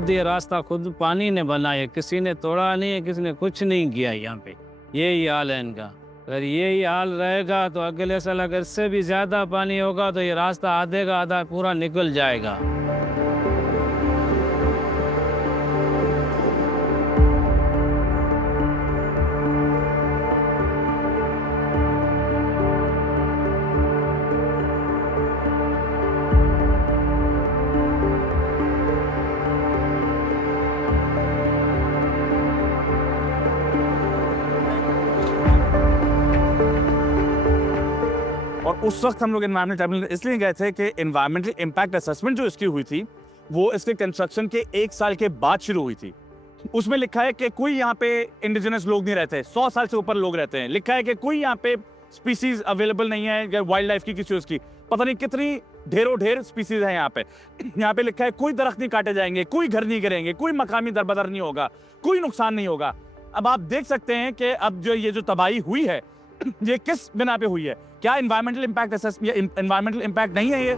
खुद ये रास्ता खुद पानी ने बनाया, किसी ने तोड़ा नहीं है, किसी ने कुछ नहीं किया यहाँ पे। यही हाल है इनका। अगर यही हाल रहेगा तो अगले साल अगर इससे भी ज़्यादा पानी होगा तो ये रास्ता आधे का आधा पूरा निकल जाएगा। और उस वक्त हम लोग एनवायरमेंटल ट्राइब्यूनल इसलिए गए थे कि एनवायरमेंटल इम्पैक्ट असेसमेंट जो इसकी हुई थी वो इसके कंस्ट्रक्शन के 1 साल के बाद शुरू हुई थी। उसमें लिखा है कि कोई यहाँ पे इंडिजिनस लोग नहीं रहते, 100 साल से ऊपर लोग रहते हैं। लिखा है कि कोई यहाँ पे स्पीसीज अवेलेबल नहीं है या वाइल्ड लाइफ की किसी उसकी, पता नहीं कितनी ढेरों स्पीसीज है यहाँ पे। यहाँ पे लिखा है कोई दरख्त नहीं काटे जाएंगे, कोई घर नहीं गिरेंगे, कोई मकामी दरबदर नहीं होगा, कोई नुकसान नहीं होगा। अब आप देख सकते हैं कि अब जो ये जो तबाही हुई है ये किस बिना पे हुई है। क्या एनवायरमेंटल इम्पैक्ट एनवायरमेंटल इम्पैक्ट नहीं है ये?